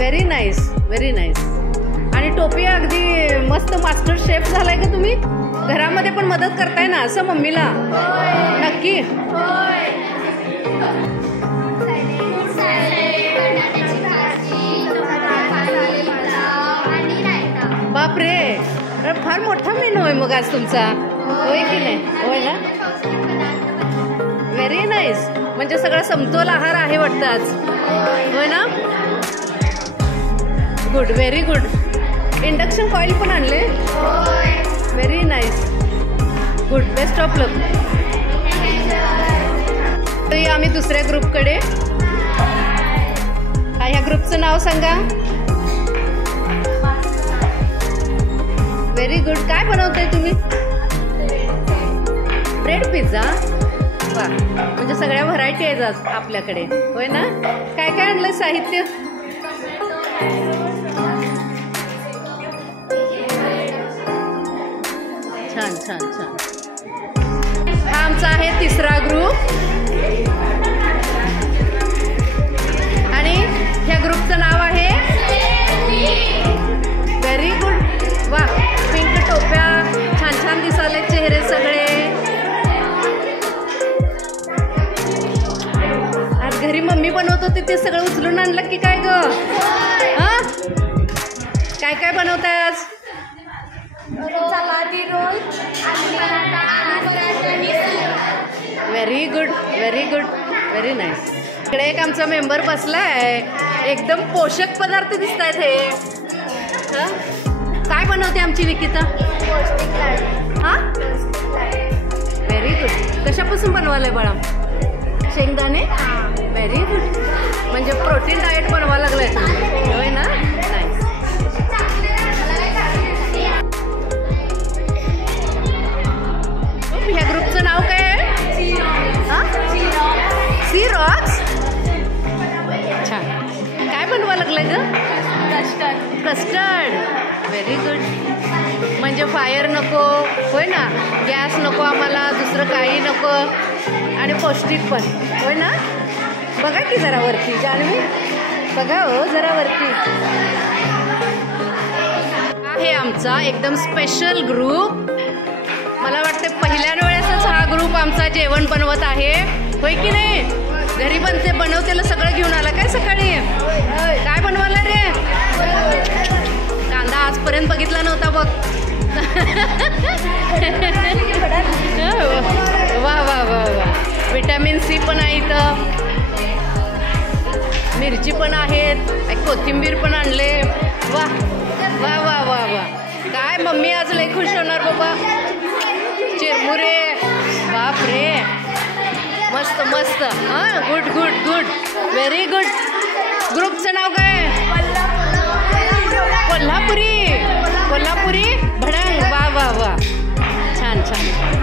Very nice, very nice. आणि टोपी अगदी मस्त मास्टर शेफ झालाय का तुम्ही? घरामध्ये पण मदत करताय ना असं मम्मीला? नक्की. बापरे, फार मोठा मेनू आहे मग आज तुमचा, होय की नाही? होय ना. Very nice. म्हणजे सगळा समतोल आहार आहे वाटतं आज, होय ना? Good, very good. Induction coil पण आणले? Very nice, good. Best of luck. तरी आम्ही दुसऱ्या ग्रुपकडे. ह्या ग्रुपचं नाव सांगा. Very good. काय बनवताय तुम्ही? Bread pizza. वा, म्हणजे सगळ्या व्हरायटी आहेत आज आपल्याकडे, होय ना? काय काय आणलं साहित्य? छान छान छान. हा आमचा आहे तिसरा ग्रुप. आणि ह्या ग्रुपचं नाव आहे व्हेरी गुड. वा, पिंक टोप्या, छान छान दिसाले चेहरे सगळे. आज घरी मम्मी बनवत होती ते सगळं उचलून आणलं की काय ग? हा, काय काय बनवताय आज? चपाती, roll, very good, very good, very nice. इकडे एक आमचा मेंबर बसलाय, एकदम पोषक पदार्थ दिसत आहेत हे. काय बनवते आमची निकिता? हा, व्हेरी गुड. कशापासून बनवायलाय बाळा? शेंगदाणे. Very good. म्हणजे प्रोटीन डाएट बनवायला लागलाय तुम्ही, होय ना? नाईस. ह्या ग्रुपचं नाव काय आहे? Sea rocks. छान. काय बनवा लागलाय ग? कस्टर्ड. कस्टर्ड. Very good. म्हणजे फायर नको, होय ना? गॅस नको आम्हाला, दुसरं काही नको, आणि पौष्टिक पण, होय ना? बघा की जरा वरती जान्हवी, बघा हो जरा वरती. आहे आमचा एकदम स्पेशल ग्रुप. मला वाटते पहिल्या वेळेसच हा ग्रुप आमचा जेवण बनवत आहे, होय की नाही? घरी बनवतेलं सगळं घेऊन आला काय सकाळी? काय बनवायला रे? कांदा आजपर्यंत बघितला नव्हता बघ. वा वा वा वा. विटॅमिन सी पण आहे इथं, मिरची पण आहेत, कोथिंबीर पण आणले. वा वा वा वा वा. काय मम्मी आज लय खुश होणार बाबा. चिरमुरे, बापरे, मस्त मस्त. हां, good good good, very good. ग्रुपचं नाव काय? कोल्हापुरी. कोल्हापुरी भडंग. वा वा वा, छान छान.